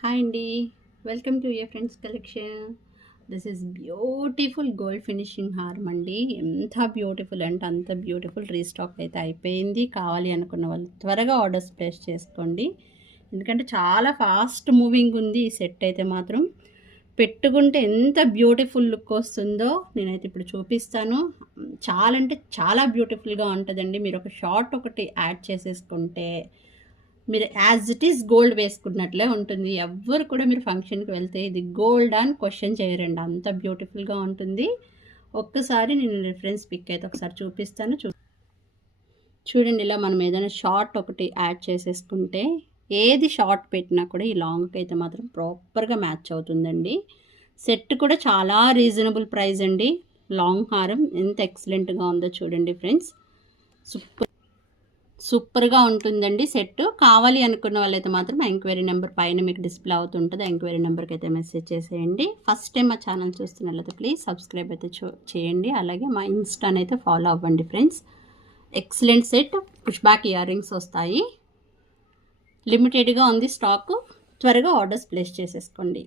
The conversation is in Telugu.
హాయ్ అండి. Welcome to your friends collection. This is beautiful gold finishing హారం అండి. ఎంత బ్యూటిఫుల్ అంటే అంత బ్యూటిఫుల్. రీస్టాక్ అయితే అయిపోయింది. కావాలి అనుకున్న వాళ్ళు త్వరగా ఆర్డర్స్ ప్లేస్ చేసుకోండి. ఎందుకంటే చాలా ఫాస్ట్ మూవింగ్ ఉంది ఈ సెట్ అయితే మాత్రం. పెట్టుకుంటే ఎంత బ్యూటిఫుల్ లుక్ వస్తుందో నేనైతే ఇప్పుడు చూపిస్తాను. చాలా అంటే చాలా బ్యూటిఫుల్గా ఉంటుందండి. మీరు ఒక షార్ట్ ఒకటి యాడ్ చేసేసుకుంటే మీరు యాజ్ ఇట్ ఈస్ గోల్డ్ వేసుకున్నట్లే ఉంటుంది. ఎవ్వరు కూడా మీరు ఫంక్షన్కి వెళ్తే ఇది గోల్డ్ అని క్వశ్చన్ చేయరండి, అంత బ్యూటిఫుల్గా ఉంటుంది. ఒక్కసారి నేను రిఫరెన్స్ పిక్ అయితే ఒకసారి చూపిస్తాను. చూడండి, ఇలా మనం ఏదైనా షార్ట్ ఒకటి యాడ్ చేసేసుకుంటే ఏది షార్ట్ పెట్టినా కూడా ఈ లాంగ్కి అయితే మాత్రం ప్రాపర్గా మ్యాచ్ అవుతుందండి. సెట్ కూడా చాలా రీజనబుల్ ప్రైస్ అండి. లాంగ్ హారం ఎంత ఎక్సలెంట్గా ఉందో చూడండి ఫ్రెండ్స్. సూపర్గా ఉంటుందండి సెట్. కావాలి అనుకున్న వాళ్ళైతే మాత్రం ఎంక్వైరీ నెంబర్ పైన మీకు డిస్ప్లే అవుతుంటుంది. ఎంక్వైరీ నెంబర్కి అయితే మెసేజ్ చేసేయండి. ఫస్ట్ టైం మా ఛానల్ చూస్తున్నట్లయితే ప్లీజ్ సబ్స్క్రైబ్ అయితే చేయండి. అలాగే మా ఇన్స్టాని అయితే ఫాలో అవ్వండి friends. Excellent set. Push back ear rings వస్తాయి. లిమిటెడ్గా ఉంది స్టాక్. త్వరగా ఆర్డర్స్ ప్లేస్ చేసేసుకోండి.